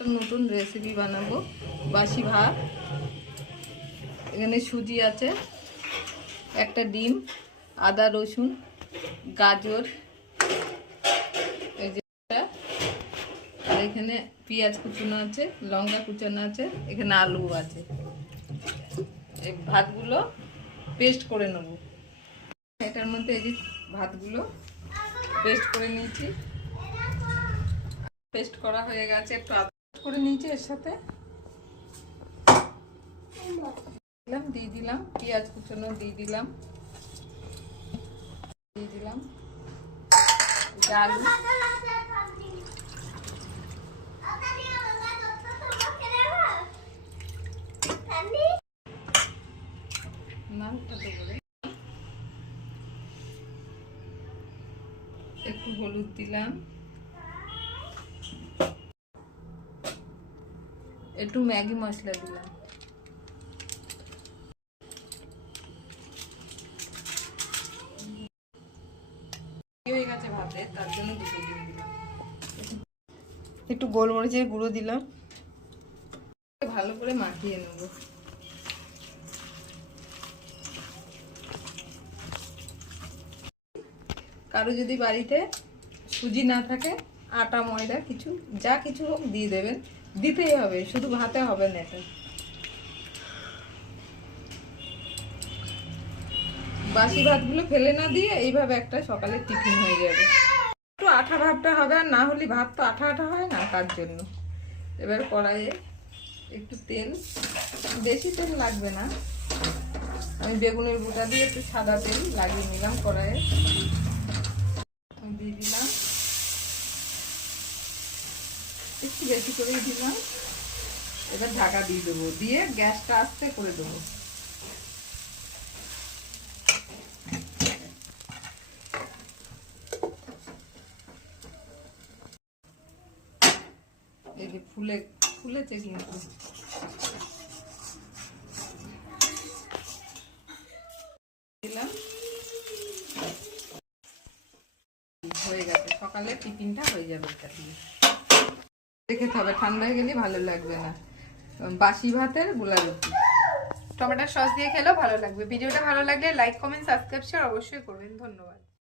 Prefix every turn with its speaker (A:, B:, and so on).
A: একটা নতুন রেসিপি বানাবো। বাসি ভাত। এখানে সুজি আছে, একটা ডিম, আদা, রসুন, গাজর, এই যে এখানে পেঁয়াজ কুচানো আছে, লঙ্কা কুচানো আছে, এখানে আলু আছে। এই ভাতগুলো পেস্ট করে নেব। এটার মধ্যে এই যে ভাতগুলো পেস্ট করে নিয়েছি। পেস্ট করা হয়ে গেছে, একটু করে নিয়েছি এর সাথে। দিলাম, দিয়ে দিলাম। পেঁয়াজ কুচানো দিয়ে দিলাম। দিয়ে দিলাম। আলু একটু হলুদ দিলাম। একটু ম্যাগি মশলা দিলাম। হয়ে গেছে ভাতে তার জন্য দুটো দিয়ে দিলাম।
B: একটু গোলমরিচের গুঁড়ো দিলাম।
A: ভালো করে মাখিয়ে নেব। কারও যদি বাড়িতে সুজি না থাকে আটা ময়দা কিছু যা কিছু হোক দিয়ে দেবেন। দিতেই হবে, শুধু ভাতে হবে না এটা। বাসি ভাতগুলো ফেলে না দিয়ে এইভাবে একটা সকালে টিফিন হয়ে যাবে। একটু আঠা ভাবটা হবে, আর না হলে ভাত তো আঠা আঠা হয় না তার জন্য। এবার কড়াইয়ে একটু তেল, বেশি তেল লাগবে না। আমি বেগুনের গোটা দিয়ে একটু সাদা তেল লাগিয়ে নিলাম কড়াইয়ে আমি দিয়ে দিলাম একটু বেশি করেই দিলাম। এবার ঢাকা দিয়ে দেবো। দিয়ে গ্যাসটা আস্তে করে দেবো। এই যে ফুলে, ফুলেছে কিন্তু। হয়ে গেছে। সকালে টিফিনটা হয়ে যাবে এটা দিয়ে। দেখে হবে। ঠান্ডায় গেলে ভালো লাগবে না। বাসি ভাতের গোলা রুটি
B: টমেটোর সস দিয়ে খেলেও ভালো লাগবে। ভিডিওটা ভালো লাগলে লাইক কমেন্ট সাবস্ক্রাইব শেয়ার অবশ্যই করবেন। ধন্যবাদ।